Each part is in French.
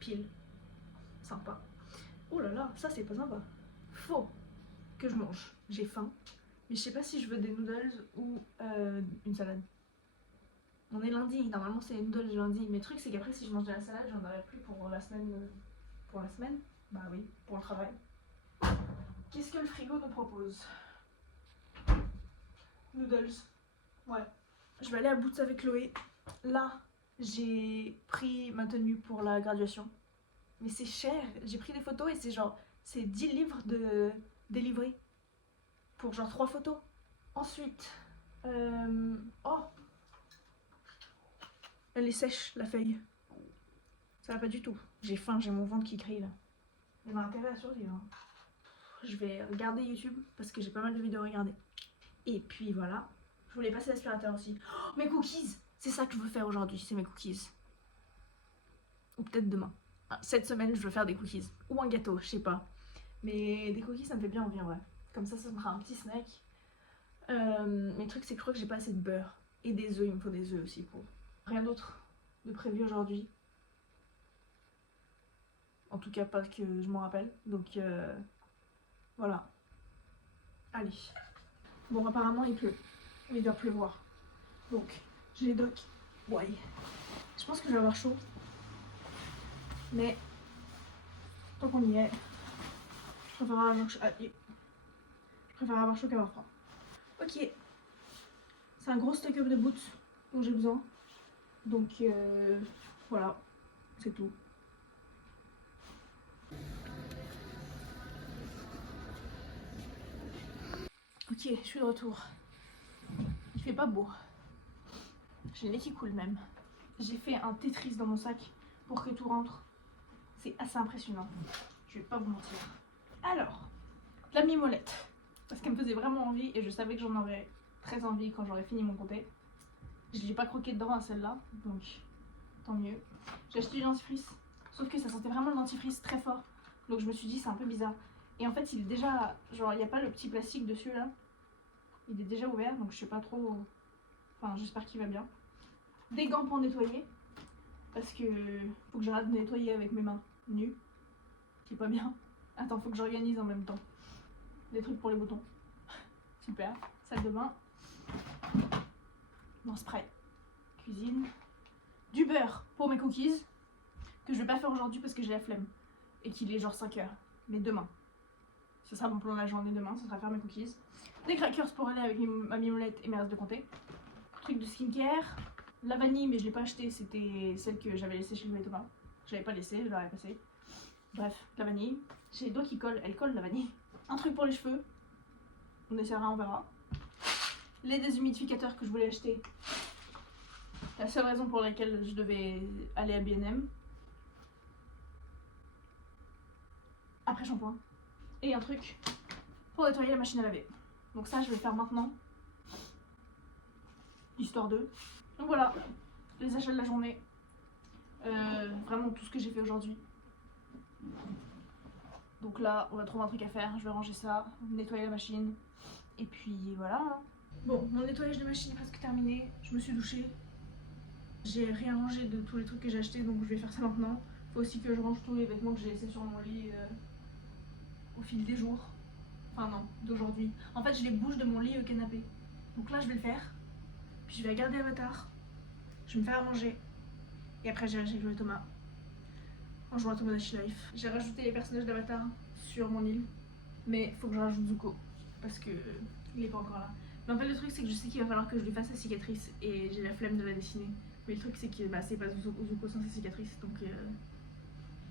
pile. Sympa. Oh là là, ça c'est pas sympa. Faut que je mange. J'ai faim. Mais je sais pas si je veux des noodles ou une salade. On est lundi, normalement c'est les noodles du lundi. Mais le truc c'est qu'après si je mange de la salade, j'en aurai plus pour la semaine. Pour la semaine? Bah oui, pour le travail. Qu'est-ce que le frigo nous propose? Noodles. Ouais. Je vais aller à Boots avec Chloé. Là, j'ai pris ma tenue pour la graduation. Mais c'est cher. J'ai pris des photos et c'est genre, c'est 10 livres de délivrés. Pour genre 3 photos. Ensuite, oh, elle est sèche la feuille. Ça va pas du tout. J'ai faim, j'ai mon ventre qui crie là. Il a intérêt à survivre. Hein. Je vais regarder YouTube parce que j'ai pas mal de vidéos à regarder. Et puis voilà. Je voulais passer l'aspirateur aussi. Oh, mes cookies! C'est ça que je veux faire aujourd'hui, c'est mes cookies. Ou peut-être demain. Cette semaine, je veux faire des cookies. Ou un gâteau, je sais pas. Mais des cookies, ça me fait bien envie en vrai. Comme ça me fera un petit snack. Mais le truc, c'est que je crois que j'ai pas assez de beurre. Et des œufs, il me faut des œufs aussi pour. Rien d'autre de prévu aujourd'hui. En tout cas, pas que je m'en rappelle. Donc voilà. Allez. Bon, apparemment, il pleut. Il doit pleuvoir. Donc, j'ai les docs. Ouais. Je pense que je vais avoir chaud. Mais, tant qu'on y est, je préfère avoir chaud qu'avoir froid. Ok. C'est un gros stock-up de boots dont j'ai besoin. Donc, voilà. C'est tout. Ok, je suis de retour. Il fait pas beau. J'ai le nez qui coule même. J'ai fait un Tetris dans mon sac pour que tout rentre. C'est assez impressionnant. Je vais pas vous mentir. Alors, la mimolette. Parce qu'elle me faisait vraiment envie et je savais que j'en aurais très envie quand j'aurais fini mon comté. Je l'ai pas croqué dedans à celle-là, donc tant mieux. J'ai acheté du dentifrice, sauf que ça sentait vraiment le dentifrice très fort. Donc je me suis dit c'est un peu bizarre. Et en fait il est déjà, genre il n'y a pas le petit plastique dessus là. Il est déjà ouvert, donc je sais pas trop. Enfin j'espère qu'il va bien. Des gants pour nettoyer, parce que faut que j'arrête de nettoyer avec mes mains nues. C'est pas bien. Attends, faut que j'organise en même temps. Des trucs pour les boutons. Super. Salle de bain. Non, spray. Cuisine. Du beurre pour mes cookies. Que je vais pas faire aujourd'hui parce que j'ai la flemme. Et qu'il est genre 5h. Mais demain. Ce sera mon plan de la journée demain. Ce sera faire mes cookies. Des crackers pour aller avec ma mimolette et mes restes de comté. Truc de skincare. La vanille, mais je l'ai pas acheté. C'était celle que j'avais laissée chez Louis Thomas. Je l'avais pas laissée, je l'avais passée. Bref, la vanille. J'ai les doigts qui collent. Elle colle la vanille. Un truc pour les cheveux. On essaiera, on verra. Les déshumidificateurs que je voulais acheter. La seule raison pour laquelle je devais aller à B&M. Après shampoing. Et un truc pour nettoyer la machine à laver. Donc ça, je vais le faire maintenant. Histoire de. Donc voilà, les achats de la journée. Vraiment tout ce que j'ai fait aujourd'hui. Donc là, on va trouver un truc à faire. Je vais ranger ça, nettoyer la machine. Et puis voilà. Bon, mon nettoyage de machine est presque terminé. Je me suis douchée. J'ai rien rangé de tous les trucs que j'ai achetés, donc je vais faire ça maintenant. Faut aussi que je range tous les vêtements que j'ai laissés sur mon lit au fil des jours. Enfin non, d'aujourd'hui. En fait, je les bouge de mon lit au canapé. Donc là, je vais le faire. Puis je vais regarder Avatar. Je vais me faire à manger. Et après, j'irai chez Thomas. En jouant à Tomodachi Life. J'ai rajouté les personnages d'Avatar sur mon île. Mais faut que je rajoute Zuko. Parce que il est pas encore là. Mais en fait, le truc, c'est que je sais qu'il va falloir que je lui fasse sa cicatrice. Et j'ai la flemme de la dessiner. Mais le truc, c'est que c'est pas Zuko sans sa cicatrice. Donc,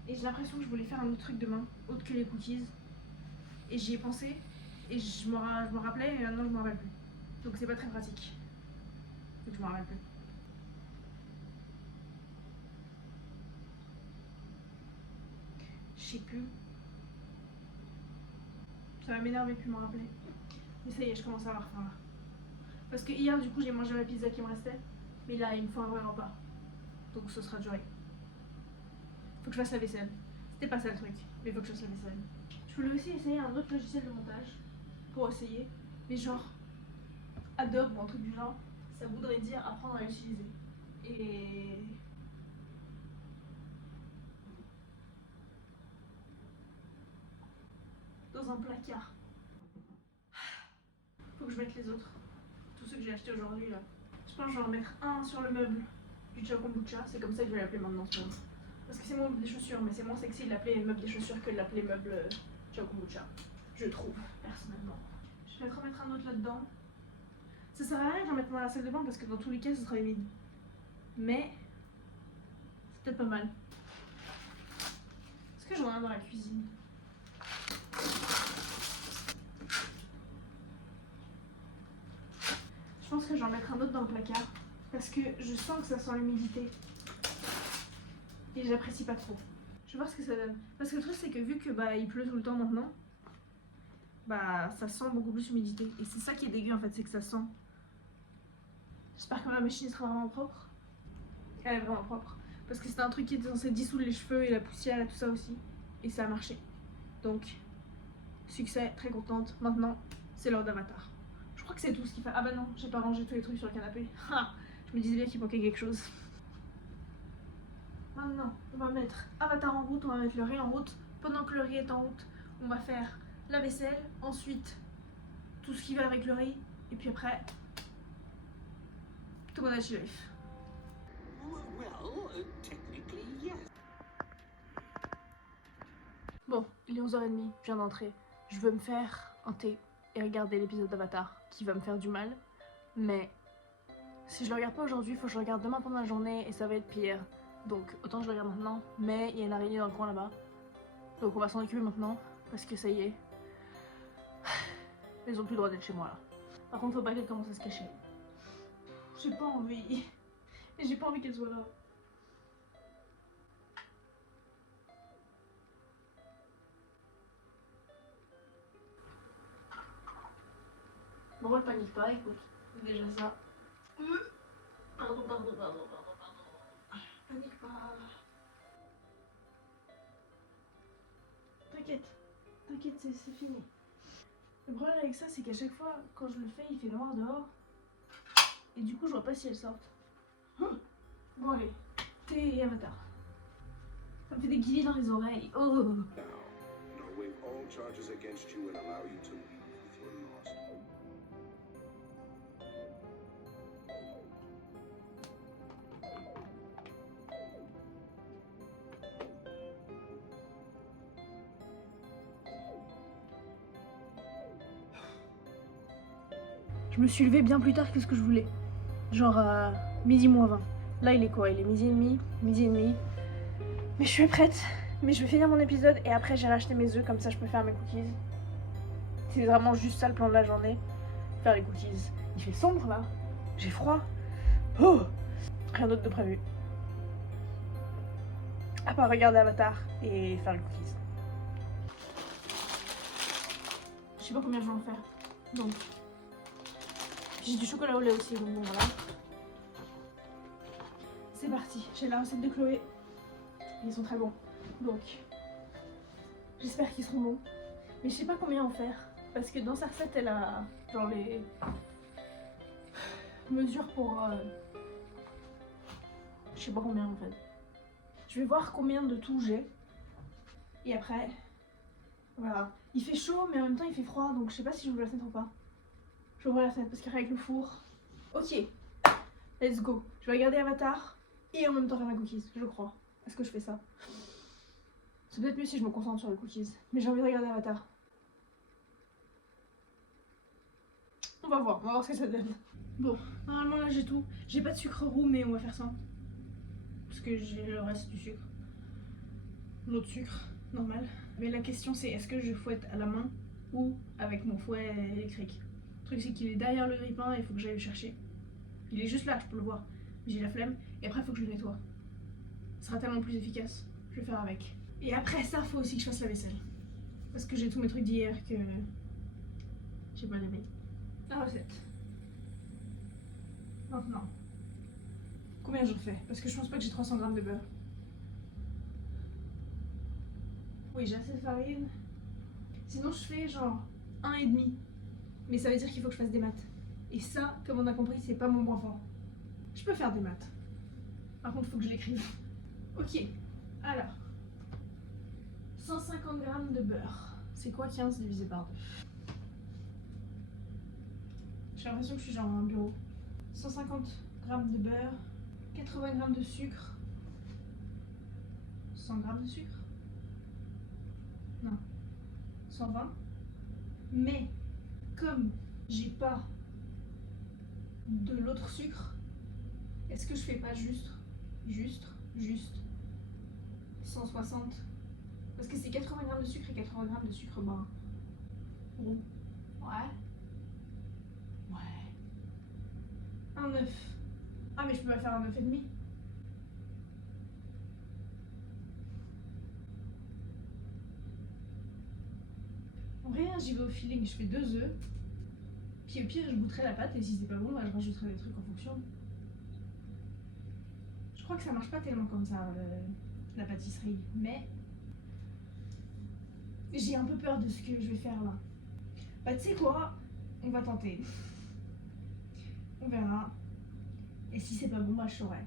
Et j'ai l'impression que je voulais faire un autre truc demain, autre que les cookies. Et j'y ai pensé. Et je me rappelais, et maintenant je me rappelle plus. Donc c'est pas très pratique. Donc je me rappelle plus. Je sais plus. Ça va m'énerver plus me rappeler. Mais ça y est, je commence à avoir faim là. Parce que hier, du coup, j'ai mangé la pizza qui me restait. Mais là, il me faut un vrai repas. Donc ce sera duré. Faut que je fasse la vaisselle. C'était pas ça le truc, mais faut que je fasse la vaisselle. Je voulais aussi essayer un autre logiciel de montage. Pour essayer. Mais genre, Adobe ou un truc du genre, ça voudrait dire apprendre à l'utiliser. Et dans un placard. Faut que je mette les autres. Tous ceux que j'ai achetés aujourd'hui là. Je pense que je vais en mettre un sur le meuble du Ciao Kombucha. C'est comme ça que je vais l'appeler maintenant ce meuble. Parce que c'est mon meuble des chaussures, mais c'est moins sexy de l'appeler meuble des chaussures que de l'appeler meuble Ciao Kombucha. Je trouve, personnellement. Je vais peut-être remettre un autre là-dedans. Ça sert à rien que j'en mette dans la salle de bain parce que dans tous les cas ce sera humide. Mais c'est peut-être pas mal. Est-ce que j'en ai un dans la cuisine? Je pense que je vais en mettre un autre dans le placard parce que je sens que ça sent l'humidité et j'apprécie pas trop. Je vais voir ce que ça donne. Parce que le truc c'est que vu que il pleut tout le temps maintenant, ça sent beaucoup plus l'humidité. Et c'est ça qui est dégueu en fait, c'est que ça sent. J'espère que ma machine sera vraiment propre. Elle est vraiment propre. Parce que c'était un truc qui était censé dissoudre les cheveux et la poussière et tout ça aussi. Et ça a marché. Donc, succès, très contente. Maintenant, c'est l'heure d'Avatar. Je crois que c'est tout ce qu'il fait. Ah bah non, j'ai pas rangé tous les trucs sur le canapé. Je me disais bien qu'il manquait quelque chose. Maintenant, on va mettre Avatar en route, on va mettre le riz en route. Pendant que le riz est en route, on va faire la vaisselle. Ensuite, tout ce qui va avec le riz. Et puis après, Tomodachi Life. Bon, il est 11h30, je viens d'entrer. Je veux me faire un thé et regarder l'épisode d'Avatar qui va me faire du mal. Mais si je le regarde pas aujourd'hui, il faut que je le regarde demain pendant la journée et ça va être pire. Donc autant que je le regarde maintenant, mais il y a une araignée dans le coin là-bas. Donc on va s'en occuper maintenant parce que ça y est. Elles ont plus le droit d'être chez moi là. Par contre, faut pas qu'elles commencent à se cacher. J'ai pas envie. Et j'ai pas envie qu'elles soient là. Bon, elle panique pas, écoute. C'est déjà ça. Pardon. Panique pas. T'inquiète, c'est fini. Le problème avec ça, c'est qu'à chaque fois, quand je le fais, il fait noir dehors. Et du coup, je vois pas si elles sortent. Bon, allez. Thé et Avatar. Ça me fait des guillis dans les oreilles. Oh! Je me suis levée bien plus tard que ce que je voulais. Genre à midi moins 20. Là, il est quoi? Il est midi et demi. Mais je suis prête. Mais je vais finir mon épisode et après j'irai acheter mes œufs, comme ça je peux faire mes cookies. C'est vraiment juste ça le plan de la journée. Faire les cookies. Il fait sombre là. J'ai froid. Oh! Rien d'autre de prévu. À part regarder Avatar et faire les cookies. Je sais pas combien je vais en faire. Donc. J'ai du chocolat au lait aussi, donc bon voilà. C'est parti, j'ai la recette de Chloé. Ils sont très bons. Donc, j'espère qu'ils seront bons. Mais je sais pas combien en faire. Parce que dans sa recette, elle a genre les mesures pour... je sais pas combien en fait. Je vais voir combien de tout j'ai. Et après, voilà. Il fait chaud, mais en même temps il fait froid, donc je sais pas si j'ouvre la fenêtre ou pas. J'ouvre la fenêtre parce qu'avec le four... Ok, let's go. Je vais regarder Avatar et en même temps faire ma cookies, je crois. Est-ce que je fais ça? C'est peut-être mieux si je me concentre sur les cookies. Mais j'ai envie de regarder Avatar. On va voir ce que ça donne. Bon, normalement là j'ai tout. J'ai pas de sucre roux, mais on va faire ça. Parce que j'ai le reste du sucre. L'autre sucre, normal. Mais la question c'est, est-ce que je fouette à la main ou avec mon fouet électrique? Le truc c'est qu'il est derrière le grille-pain et il faut que j'aille le chercher. Il est juste là, je peux le voir. Mais j'ai la flemme et après il faut que je le nettoie. Ce sera tellement plus efficace. Je vais faire avec. Et après ça, faut aussi que je fasse la vaisselle. Parce que j'ai tous mes trucs d'hier que j'ai pas aimé. La recette. Maintenant. Combien j'en fais? Parce que je pense pas que j'ai 300 g de beurre. Oui, j'ai assez de farine. Sinon, je fais genre 1,5. Mais ça veut dire qu'il faut que je fasse des maths. Et ça, comme on a compris, c'est pas mon point fort. Je peux faire des maths. Par contre, il faut que je l'écrive. Ok, alors. 150 g de beurre. C'est quoi 15 divisé par 2? J'ai l'impression que je suis genre un bureau. 150 g de beurre, 80 g de sucre, 100 g de sucre? Non. 120. Mais comme j'ai pas de l'autre sucre, est-ce que je fais pas juste 160? Parce que c'est 80 g de sucre et 80 g de sucre brun. Bon. Ouais. Un œuf. Ah mais je peux pas faire un œuf et demi. En vrai, j'y vais au feeling, je fais 2 œufs. Puis au pire, je goûterai la pâte et si c'est pas bon, bah, je rajouterai des trucs en fonction. Je crois que ça marche pas tellement comme ça, la pâtisserie. Mais j'ai un peu peur de ce que je vais faire là. Bah tu sais quoi? On va tenter. On verra. Et si c'est pas bon, bah je saurai.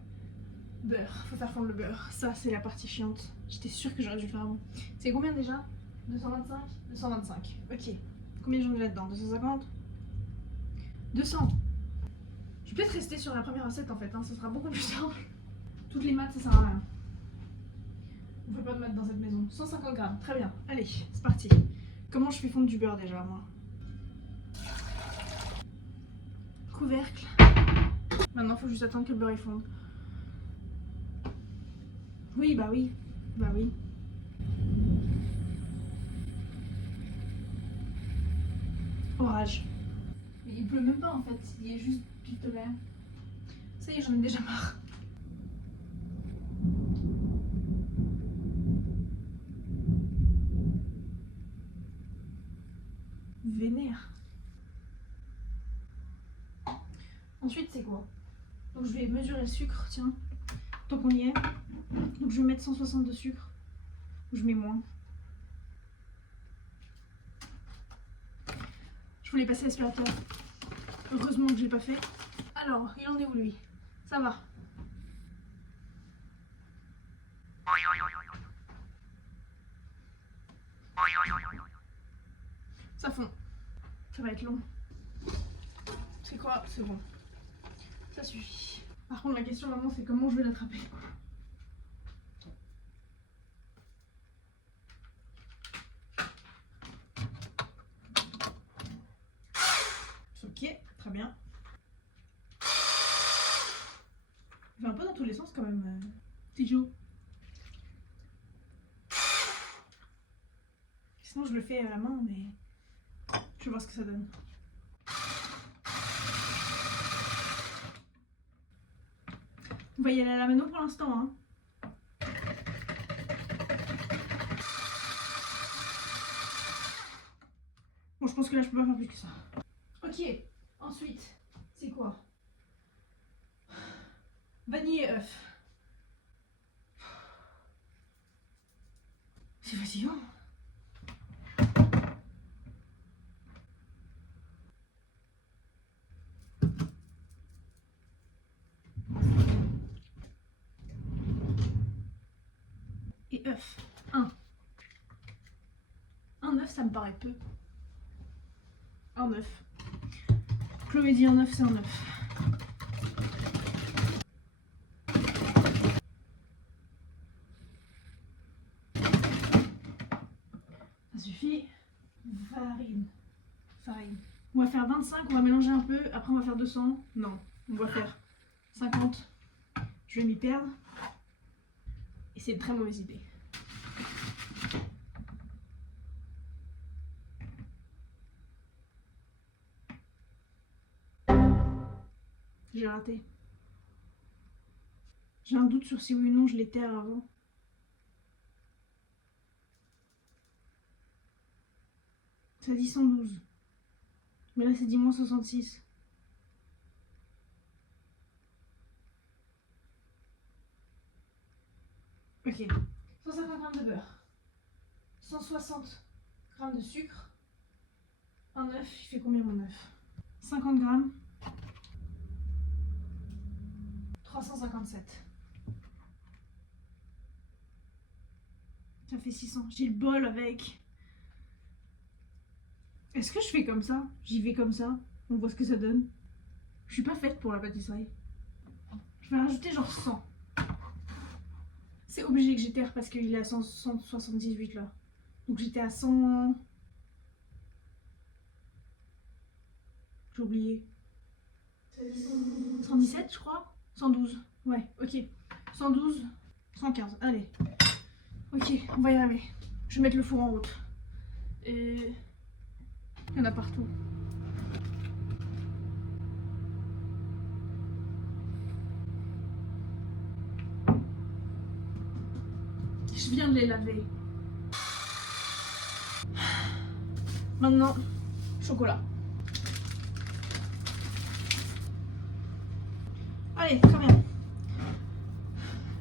Beurre, faut faire fondre le beurre. Ça, c'est la partie chiante. J'étais sûre que j'aurais dû le faire avant. C'est combien déjà? 225? 225. Ok. Combien j'en ai là-dedans? 250? 200. Je vais peut-être rester sur la première recette en fait, hein. Ce sera beaucoup plus simple. Toutes les maths, ça sert à rien. On fait pas de maths dans cette maison. 150 grammes, très bien. Allez, c'est parti. Comment je fais fondre du beurre déjà, moi? Couvercle. Maintenant, faut juste attendre que le beurre il fonde. Oui, bah oui. Bah oui. Orage. Mais il pleut même pas en fait, il est juste du tonnerre. Ça y est, j'en ai déjà marre. Vénère. Ensuite, c'est quoi? Donc je vais mesurer le sucre, tiens. Tant qu'on y est. Donc je vais mettre 160 de sucre. Ou je mets moins. Je voulais passer l'aspirateur. Heureusement que je l'ai pas fait. Alors, il en est où lui? Ça va. Ça fond. Ça va être long. C'est quoi? C'est bon. Ça suffit. Par contre, la question maintenant, c'est comment je vais l'attraper. Ok, très bien. Il va un peu dans tous les sens quand même. Petit Joe. Sinon, je le fais à la main, mais je vais voir ce que ça donne. On va y aller à la mano pour l'instant, hein. Bon, je pense que là, je peux pas faire plus que ça. Ok, ensuite, c'est quoi? Vanille et œuf. C'est fatigant. Et œuf. Un œuf, ça me paraît peu. Un œuf. Chloé dit un œuf, c'est un œuf. Ça suffit. Farine. On va faire 25, on va mélanger un peu. Après, on va faire 200. Non, on va faire 50. Je vais m'y perdre. Et c'est une très mauvaise idée. J'ai raté. J'ai un doute sur si oui ou non je l'étais avant. Ça dit 112. Mais là, ça dit moins 66. Ok. 150 g de beurre. 160 g de sucre. Un œuf, il fait combien mon œuf? 50 g. 357. Ça fait 600. J'ai le bol avec. Est-ce que je fais comme ça? J'y vais comme ça. On voit ce que ça donne. Je suis pas faite pour la pâtisserie. Je vais rajouter genre 100. C'est obligé que j'éterre parce qu'il est à 178 là. Donc j'étais à 100... J'ai oublié. 117 je crois? 112. Ouais, ok. 112, 115. Allez. Ok, on va y arriver. Je vais mettre le four en route. Et... il y en a partout. Je viens de les laver. Maintenant, chocolat. Allez, quand même.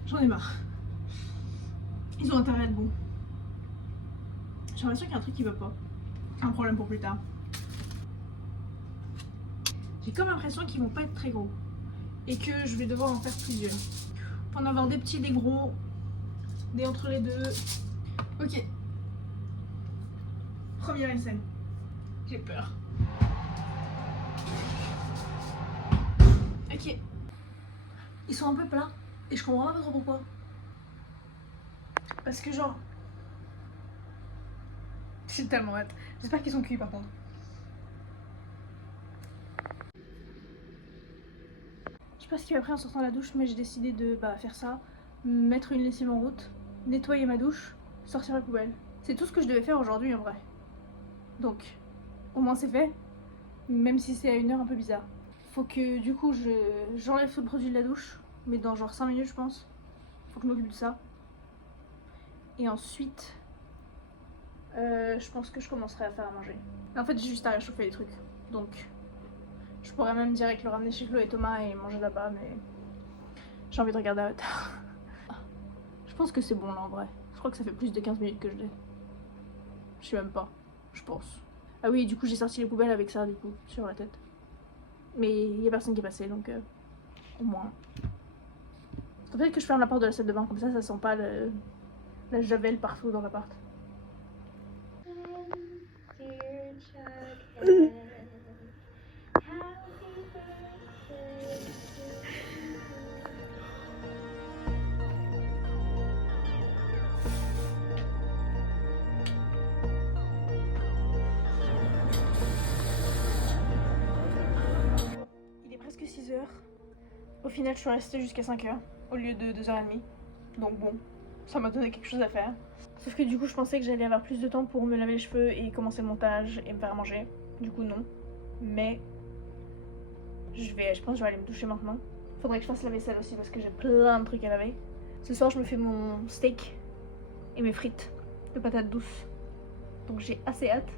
J'en ai marre. Ils ont intérêt à être bons. J'ai l'impression qu'il y a un truc qui va pas. Un problème pour plus tard. J'ai comme l'impression qu'ils vont pas être très gros. Et que je vais devoir en faire plusieurs. Pour en avoir des petits, des gros. Des entre les deux. Ok. Premier essai. J'ai peur. Ok. Ils sont un peu plats. Et je comprends pas trop pourquoi. Parce que genre... j'ai tellement hâte. J'espère qu'ils sont cuits par contre. Je sais pas ce qui m'a pris en sortant de la douche, mais j'ai décidé de faire ça. Mettre une lessive en route. Nettoyer ma douche. Sortir la poubelle. C'est tout ce que je devais faire aujourd'hui en vrai. Donc, au moins c'est fait. Même si c'est à une heure un peu bizarre. Faut que du coup j'enlève tout le produit de la douche. Mais dans genre 5 minutes je pense. Faut que je m'occupe de ça. Et ensuite, je pense que je commencerai à faire à manger. En fait j'ai juste à réchauffer les trucs. Donc je pourrais même direct le ramener chez Chloé et Thomas et manger là-bas, mais j'ai envie de regarder à la tard. Je pense que c'est bon là en vrai. Je crois que ça fait plus de 15 minutes que je l'ai. Je sais même pas, je pense. Ah oui, du coup j'ai sorti les poubelles avec ça du coup, sur la tête. Mais il y a personne qui est passé donc au moins. Peut-être que je ferme la porte de la salle de bain, comme ça sent pas la javel partout dans l'appart. Il est presque 6h. Au final, je suis restée jusqu'à 5h au lieu de 2h30. Donc bon, ça m'a donné quelque chose à faire. Sauf que du coup, je pensais que j'allais avoir plus de temps pour me laver les cheveux et commencer le montage et me faire à manger. Du coup, non. Mais je pense que je vais aller me toucher maintenant. Faudrait que je fasse la vaisselle aussi parce que j'ai plein de trucs à laver. Ce soir, je me fais mon steak et mes frites de patates douces. Donc j'ai assez hâte.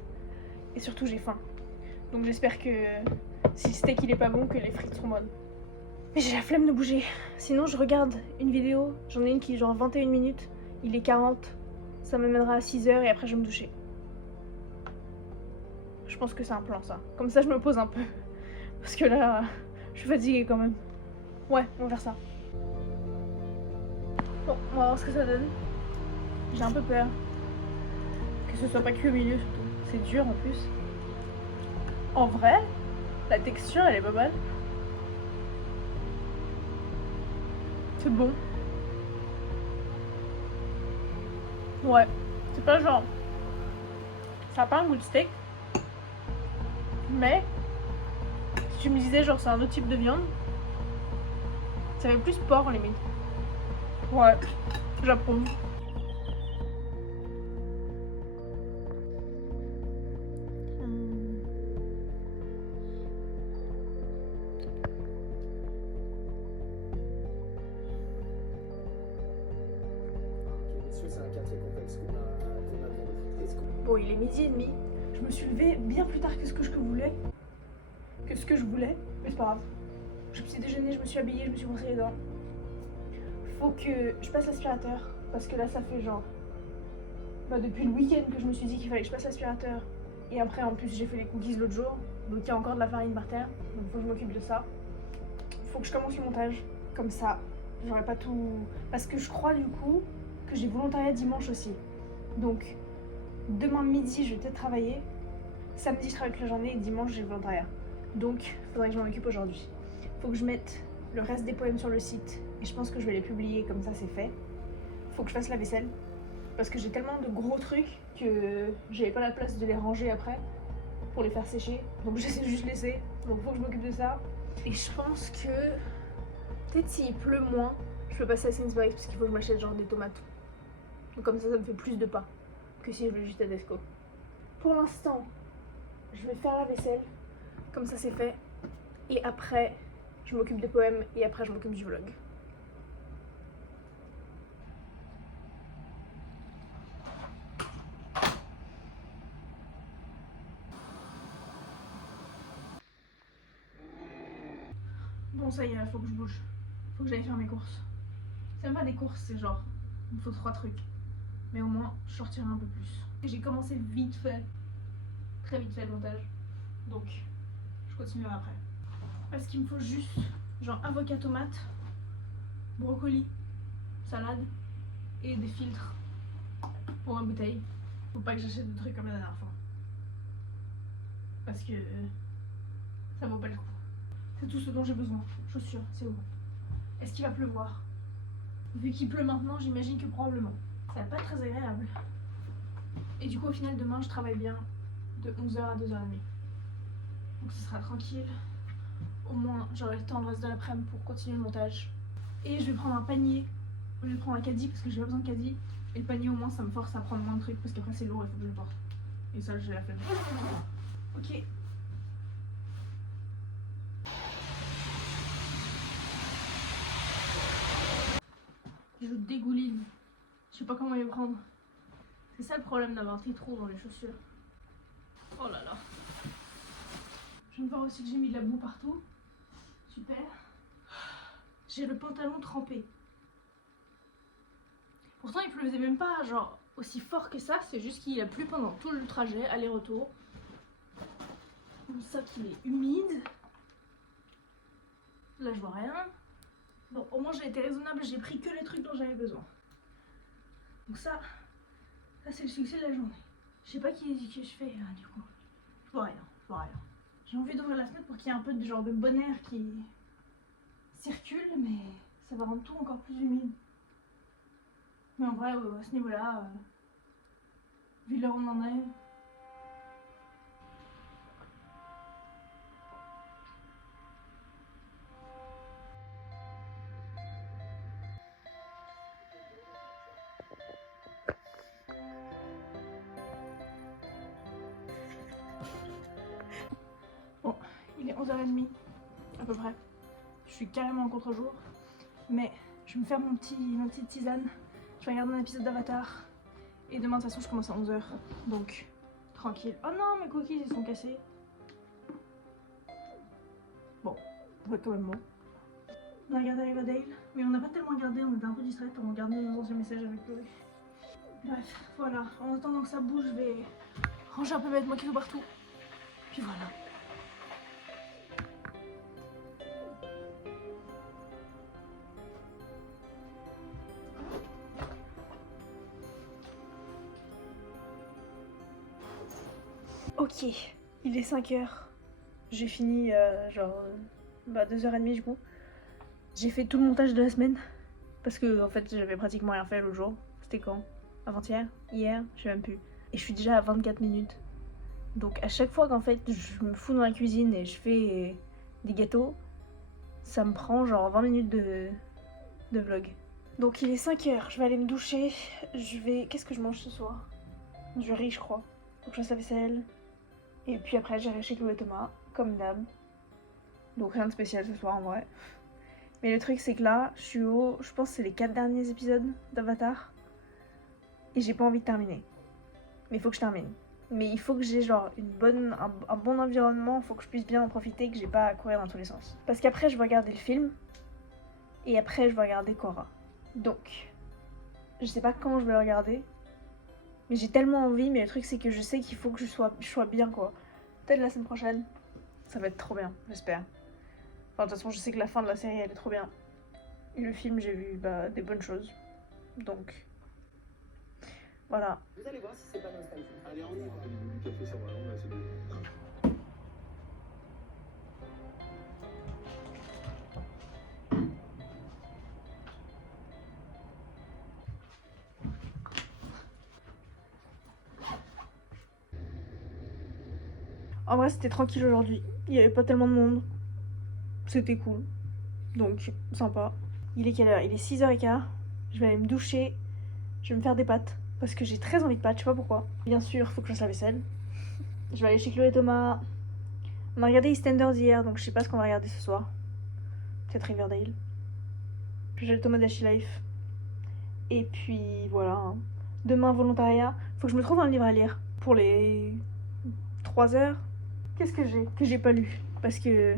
Et surtout, j'ai faim. Donc j'espère que si le steak il est pas bon, que les frites seront bonnes. Mais j'ai la flemme de bouger. Sinon, je regarde une vidéo. J'en ai une qui est genre 21 minutes. Il est 40. Ça m'amènera à 6h et après je vais me doucher. Je pense que c'est un plan ça. Comme ça, je me pose un peu. Parce que là, je suis fatiguée quand même. Ouais, on va faire ça. Bon, on va voir ce que ça donne. J'ai un peu peur. Que ce soit pas cuit au milieu surtout. C'est dur en plus. En vrai, la texture elle est pas mal. C'est bon. Ouais, c'est pas genre... ça a pas un goût de steak. Mais, si tu me disais genre c'est un autre type de viande, ça fait plus porc limite. Ouais, j'approuve. Bon, il est 12h30. Je me suis levée bien plus tard que ce que je voulais. Mais c'est pas grave. Je me suis déjeuné, je me suis habillée, je me suis brossé les dents. Faut que je passe l'aspirateur. Parce que là, ça fait genre... depuis le week-end que je me suis dit qu'il fallait que je passe l'aspirateur. Et après, en plus, j'ai fait les cookies l'autre jour. Donc il y a encore de la farine par terre. Donc faut que je m'occupe de ça. Faut que je commence le montage. Comme ça, j'aurai pas tout... Parce que je crois du coup que j'ai volontariat dimanche aussi. Donc... demain midi, je vais peut-être travailler. Samedi, je travaille toute la journée et dimanche, j'ai le volontariat. Donc, faudrait que je m'en occupe aujourd'hui. Faut que je mette le reste des poèmes sur le site et je pense que je vais les publier comme ça, c'est fait. Faut que je fasse la vaisselle parce que j'ai tellement de gros trucs que j'avais pas la place de les ranger après pour les faire sécher. Donc, je les ai juste laissés. Donc, faut que je m'occupe de ça. Et je pense que peut-être s'il pleut moins, je peux passer à Sainsbury's parce qu'il faut que je m'achète genre des tomates. Donc, comme ça me fait plus de pas que si je vais juste à Desco. Pour l'instant, je vais faire la vaisselle, comme ça c'est fait, et après je m'occupe des poèmes et après je m'occupe du vlog. Bon ça y est, faut que je bouge, faut que j'aille faire mes courses. C'est même pas des courses, c'est genre, il me faut 3 trucs, mais au moins je sortirai un peu plus. J'ai commencé vite fait, très vite fait le montage, donc je continuerai après. Parce qu'il me faut juste genre avocat tomate, brocoli, salade et des filtres pour ma bouteille. Faut pas que j'achète des trucs comme la dernière fois. Parce que ça vaut pas le coup. C'est tout ce dont j'ai besoin. Chaussures, c'est où? Est-ce qu'il va pleuvoir? Vu qu'il pleut maintenant, j'imagine que probablement. Ça va pas être très agréable. Et du coup, au final, demain, je travaille bien de 11h à 2h30. Donc ce sera tranquille. Au moins, j'aurai le temps le reste de l'après-midi pour continuer le montage. Et je vais prendre un panier au lieu de prendre un caddie parce que j'ai pas besoin de caddie. Et le panier, au moins, ça me force à prendre moins de trucs parce qu'après, c'est lourd, il faut que je le porte. Et ça, j'ai la flemme. Ok. Je dégouline. Je sais pas comment les prendre. C'est ça le problème d'avoir des trous dans les chaussures. Oh là là. Je viens de voir aussi que j'ai mis de la boue partout. Super. J'ai le pantalon trempé. Pourtant il pleuvait même pas genre aussi fort que ça. C'est juste qu'il a plu pendant tout le trajet, aller-retour. Comme ça qu'il est humide. Là je vois rien. Bon au moins j'ai été raisonnable. J'ai pris que les trucs dont j'avais besoin. Donc ça c'est le succès de la journée. Je sais pas qui je fais là du coup. Je vois rien, je vois rien. J'ai envie d'ouvrir la fenêtre pour qu'il y ait un peu de genre de bon air qui circule, mais ça va rendre tout encore plus humide. Mais en vrai, à ce niveau-là, vu l'heure où on en est. Bon, il est 11h30 à peu près. Je suis carrément en contre-jour, mais je vais me faire ma petite tisane. Je vais regarder un épisode d'Avatar. Et demain, de toute façon, je commence à 11h. Donc, tranquille. Oh non, mes cookies, ils sont cassés. Bon, ça va être quand même bon. On a regardé Riverdale, mais on n'a pas tellement regardé, on était un peu distraite, on regardait nos anciens messages avec Chloé. Bref, voilà. En attendant que ça bouge, je vais ranger un peu mes vêtements qui sont partout. Puis voilà. Ok, il est 5h. J'ai fini genre 2h30 du coup. J'ai fait tout le montage de la semaine. Parce que en fait j'avais pratiquement rien fait l'autre jour. C'était quand? Avant-hier? Hier? Je sais même plus. Et je suis déjà à 24 minutes. Donc à chaque fois qu'en fait je me fous dans la cuisine et je fais des gâteaux, ça me prend genre 20 minutes de vlog. Donc il est 5h, je vais aller me doucher. Qu'est-ce que je mange ce soir? Du riz je crois. Donc je fasse la vaisselle. Et puis après j'irai chez Chloé et Thomas, comme d'hab. Donc rien de spécial ce soir en vrai. Mais le truc c'est que là, je pense que c'est les 4 derniers épisodes d'Avatar. Et j'ai pas envie de terminer. Mais il faut que je termine. Mais il faut que j'ai genre un bon environnement, il faut que je puisse bien en profiter, que j'ai pas à courir dans tous les sens. Parce qu'après je vais regarder le film. Et après je vais regarder Korra. Donc, je sais pas quand je vais le regarder. Mais j'ai tellement envie, mais le truc c'est que je sais qu'il faut que je sois bien quoi. Peut-être la semaine prochaine. Ça va être trop bien, j'espère. Enfin, de toute façon, je sais que la fin de la série, elle est trop bien. Et le film, j'ai vu des bonnes choses. Donc, Voilà. Vous allez voir si c'est pas nostalgique. Allez, on y va. Du café, ça va, on a assez de... En vrai, c'était tranquille aujourd'hui. Il y avait pas tellement de monde. C'était cool. Donc, sympa. Il est quelle heure? Il est 6h15. Je vais aller me doucher. Je vais me faire des pâtes. Parce que j'ai très envie de pâtes, je sais pas pourquoi. Bien sûr, faut que je fasse la vaisselle. Je vais aller chez Chloé et Thomas. On a regardé EastEnders hier, donc je sais pas ce qu'on va regarder ce soir. Peut-être Riverdale. Puis j'ai le Thomas d'Ashi Life. Et puis voilà. Hein. Demain, volontariat. Faut que je me trouve un livre à lire. Pour les 3 heures. Qu'est-ce que j'ai? Que j'ai pas lu. Parce que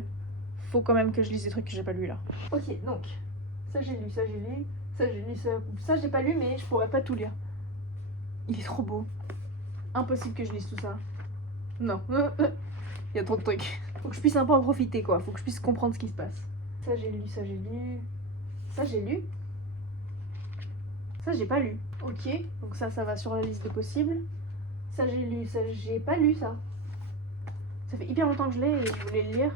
faut quand même que je lise des trucs que j'ai pas lu là. Ok, donc. Ça j'ai lu, ça j'ai lu. Ça j'ai lu, ça j'ai pas lu, mais je pourrais pas tout lire. Il est trop beau. Impossible que je lise tout ça. Non. Il y a trop de trucs. Faut que je puisse un peu en profiter quoi. Faut que je puisse comprendre ce qui se passe. Ça j'ai lu, ça j'ai lu. Ça j'ai lu. Ça j'ai pas lu. Ok, donc ça va sur la liste de possibles. Ça j'ai lu, ça j'ai pas lu ça. Ça fait hyper longtemps que je l'ai et je voulais le lire.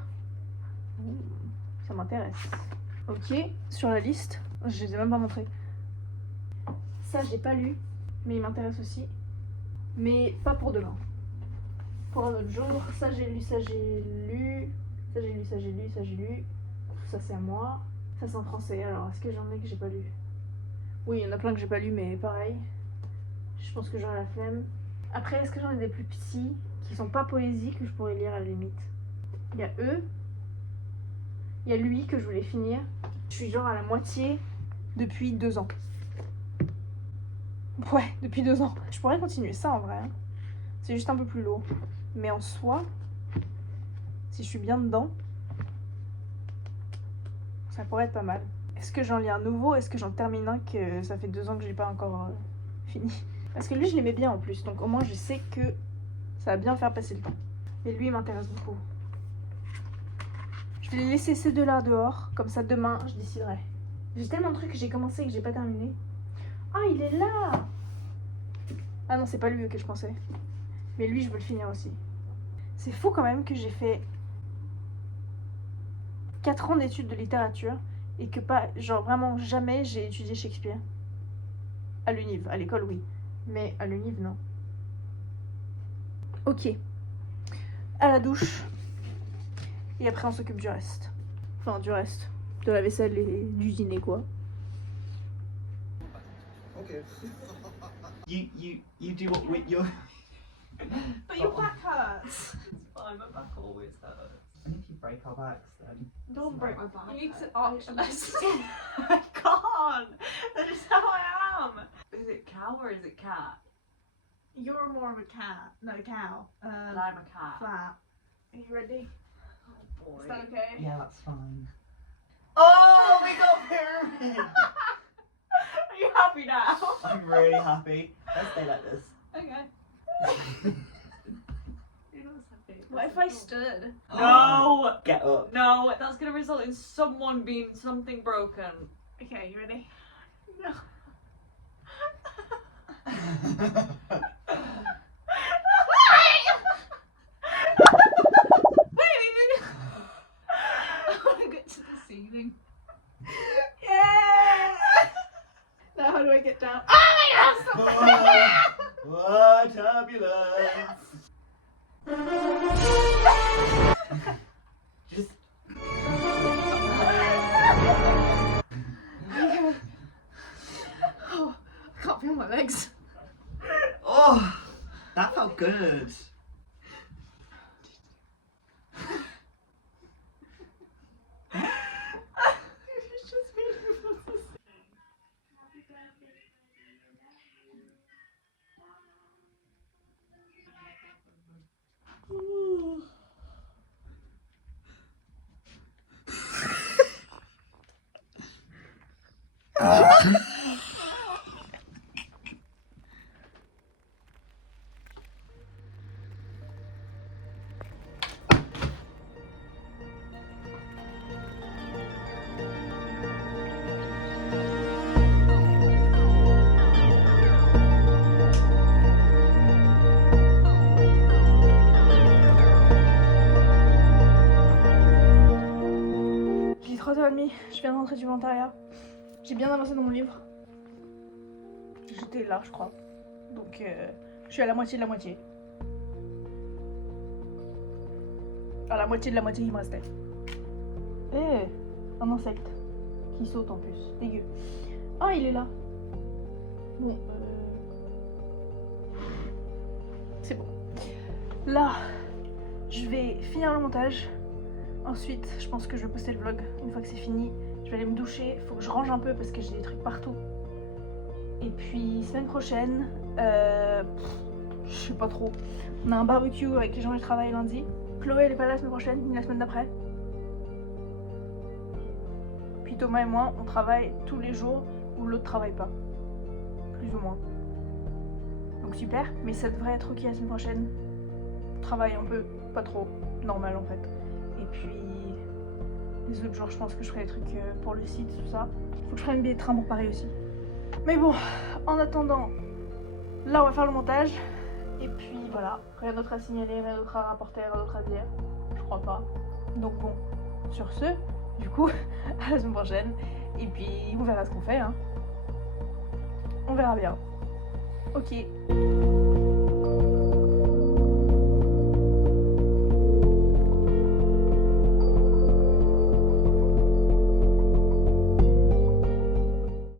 Ça m'intéresse. Ok, sur la liste. Je les ai même pas montrés. Ça j'ai pas lu, mais il m'intéresse aussi. Mais pas pour demain. Pour un autre jour. Ça j'ai lu, ça j'ai lu. Ça j'ai lu, ça j'ai lu, ça j'ai lu. Ça c'est à moi. Ça c'est en français. Alors est-ce que j'en ai que j'ai pas lu? Oui, il y en a plein que j'ai pas lu, mais pareil. Je pense que j'aurai la flemme. Après, est-ce que j'en ai des plus petits qui sont pas poésie que je pourrais lire à la limite? Il y a eux. Il y a lui que je voulais finir. Je suis genre à la moitié depuis 2 ans. Ouais, depuis 2 ans. Je pourrais continuer ça en vrai. Hein. C'est juste un peu plus lourd. Mais en soi, si je suis bien dedans, ça pourrait être pas mal. Est-ce que j'en lis un nouveau? Est-ce que j'en termine un que ça fait 2 ans que j'ai pas encore fini? Parce que lui, je l'aimais bien en plus. Donc au moins, je sais que ça va bien faire passer le temps. Et lui, il m'intéresse beaucoup. Je vais les laisser ces deux-là dehors. Comme ça, demain, je déciderai. J'ai tellement de trucs que j'ai commencé et que j'ai pas terminé. Ah, il est là! Ah non, c'est pas lui que je pensais. Mais lui, je veux le finir aussi. C'est fou quand même que j'ai fait 4 ans d'études de littérature et que pas, genre vraiment jamais j'ai étudié Shakespeare. À l'univ, à l'école oui, mais à l'univ non. Ok. À la douche. Et après on s'occupe du reste. Enfin du reste. De la vaisselle et du dîner quoi. Okay. You do what with your... But your back hurts. Oh, my back always hurts. And if you break our backs, then... Don't break my back. You need to arch us. I can't! That is how I am! Is it cow or is it cat? You're more of a cat, no cow. And I'm a cat. Flat. Are you ready? Oh boy. Is that okay? Yeah, that's fine. Oh, we got pyramid! Are you happy now? I'm really happy. Let's stay like this. Okay. What if I stood? No! Get up. No, that's gonna result in someone being something broken. Okay, you ready? No. I want to get to the ceiling. Yeah! Now how do I get down? Oh my god! What turbulence! Just... Oh, I can't feel my legs. Oh, that felt good. It's just beautiful. 3h30, je viens de rentrer du volontariat. J'ai bien avancé dans mon livre. J'étais là, je crois. Donc, je suis à la moitié de la moitié. À la moitié de la moitié qui me restait. Un insecte. Qui saute en plus. Dégueu. Ah, il est là. Bon, c'est bon. Là, je vais finir le montage. Ensuite, je pense que je vais poster le vlog. Une fois que c'est fini, je vais aller me doucher. Faut que je range un peu parce que j'ai des trucs partout. Et puis, semaine prochaine, je sais pas trop. On a un barbecue avec les gens du travail lundi. Chloé, elle est pas là la semaine prochaine, ni la semaine d'après. Puis Thomas et moi, on travaille tous les jours où l'autre travaille pas. Plus ou moins. Donc super, mais ça devrait être ok la semaine prochaine. On travaille un peu, pas trop, normal en fait. Et puis les autres jours, je pense que je ferai des trucs pour le site, tout ça. Faut que je prenne un billet de train pour Paris aussi. Mais bon, en attendant, là on va faire le montage. Et puis voilà, rien d'autre à signaler, rien d'autre à rapporter, rien d'autre à dire. Je crois pas. Donc bon, sur ce, du coup, à la semaine prochaine. Et puis on verra ce qu'on fait, hein. On verra bien. Ok.